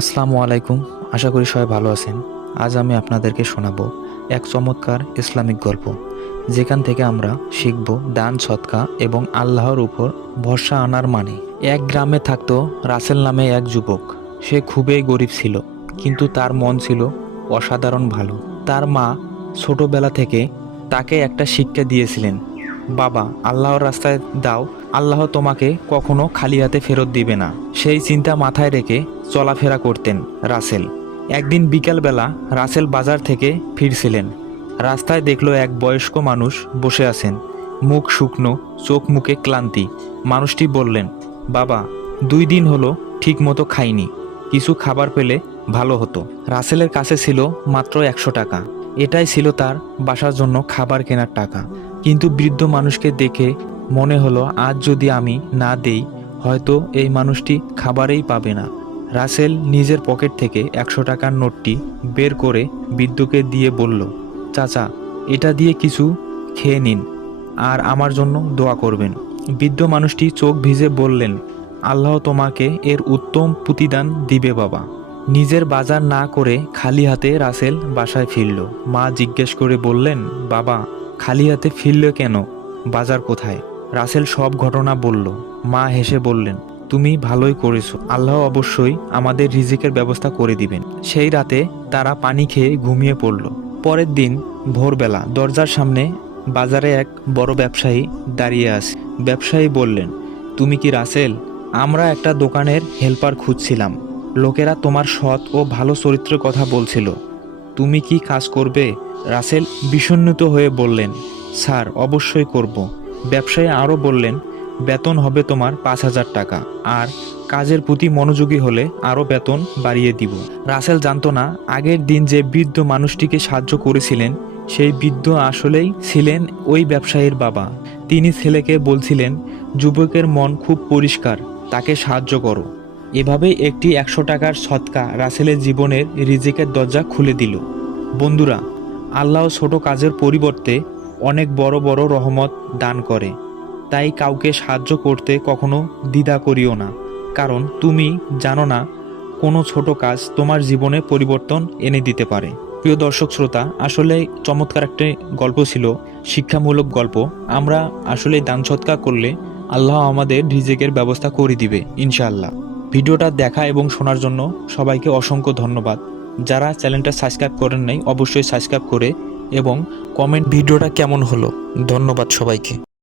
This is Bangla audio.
আসসালামু আলাইকুম। আশা করি সবাই ভালো আছেন। আজ আমি আপনাদেরকে শোনাবো এক চমৎকার ইসলামিক গল্প, যেখান থেকে আমরা শিখব দান সৎকা এবং আল্লাহর উপর ভরসা আনার মানে। এক গ্রামে থাকতো রাসেল নামে এক যুবক। সে খুবই গরিব ছিল, কিন্তু তার মন ছিল অসাধারণ ভালো। তার মা ছোটবেলা থেকে তাকে একটা শিক্ষা দিয়েছিলেন, বাবা, আল্লাহর রাস্তায় দাও, আল্লাহ তোমাকে কখনো খালি হাতে ফেরত দিবে না। সেই চিন্তা মাথায় রেখে চলাফেরা করতেন রাসেল। একদিন বিকালবেলা রাসেল বাজার থেকে ফিরছিলেন। রাস্তায় দেখলো এক বয়স্ক মানুষ বসে আছেন, মুখ শুকনো, চোখ মুখে ক্লান্তি। মানুষটি বললেন, বাবা, 2 দিন হলো ঠিক মতো খাইনি, কিছু খাবার পেলে ভালো হতো। রাসেলের কাছে ছিল মাত্র 100 টাকা। এটাই ছিল তার বাসার জন্য খাবার কেনার টাকা। কিন্তু বৃদ্ধ মানুষকে দেখে মনে হলো, আজ যদি আমি না দেই, হয়তো এই মানুষটি খাবারেই পাবে না। রাসেল নিজের পকেট থেকে 100 টাকার নোটটি বের করে বৃদ্ধকে দিয়ে বলল, চাচা, এটা দিয়ে কিছু খেয়ে নিন আর আমার জন্য দোয়া করবেন। বৃদ্ধ মানুষটি চোখ ভিজে বললেন, আল্লাহ তোমাকে এর উত্তম প্রতিদান দিবে বাবা। নিজের বাজার না করে খালি হাতে রাসেল বাসায় ফিরল। মা জিজ্ঞেস করে বললেন, বাবা, খালি হাতে ফিরল কেন? বাজার কোথায়? রাসেল সব ঘটনা বলল। মা হেসে বললেন, তুমি ভালোই করেছো, আল্লাহ অবশ্যই আমাদের রিজিকের ব্যবস্থা করে দিবেন। সেই রাতে তারা পানি খেয়ে ঘুমিয়ে পড়ল। পরের দিন ভোরবেলা দরজার সামনে বাজারে এক বড় ব্যবসায়ী দাঁড়িয়ে আছে। ব্যবসায়ী বললেন, তুমি কি রাসেল? আমরা একটা দোকানের হেল্পার খুঁজছিলাম। লোকেরা তোমার সৎ ও ভালো চরিত্রের কথা বলছিল। তুমি কি কাজ করবে? রাসেল বিষণ্ণিত হয়ে বললেন, স্যার, অবশ্যই করব। ব্যবসায়ী আরও বললেন, বেতন হবে তোমার 5,000 টাকা, আর কাজের প্রতি মনোযোগী হলে আরও বেতন বাড়িয়ে দিব। রাসেল জানতো না, আগের দিন যে বৃদ্ধ মানুষটিকে সাহায্য করেছিলেন, সেই বৃদ্ধ আসলেই ছিলেন ওই ব্যবসায়ীর বাবা। তিনি ছেলেকে বলছিলেন, যুবকের মন খুব পরিষ্কার, তাকে সাহায্য করো। এভাবেই একটি 100 টাকার সৎকা রাসেলের জীবনের রিজিকের দরজা খুলে দিল। বন্ধুরা, আল্লাহ ছোট কাজের পরিবর্তে অনেক বড় বড় রহমত দান করে। তাই কাউকে সাহায্য করতে কখনো দ্বিধা করিও না, কারণ তুমি জানো না কোনো ছোট কাজ তোমার জীবনে পরিবর্তন এনে দিতে পারে। প্রিয় দর্শক শ্রোতা, আসলে চমৎকার একটি গল্প ছিল, শিক্ষামূলক গল্প। আমরা আসলে দান সৎকা করলে আল্লাহ আমাদের রিজিকের ব্যবস্থা করে দিবে ইনশাআল্লাহ। ভিডিওটা দেখা এবং শোনার জন্য সবাইকে অসংখ্য ধন্যবাদ। যারা চ্যানেলটা সাবস্ক্রাইব করেন নাই, অবশ্যই সাবস্ক্রাইব করে এবং কমেন্ট ভিডিওটা কেমন হলো। ধন্যবাদ সবাইকে।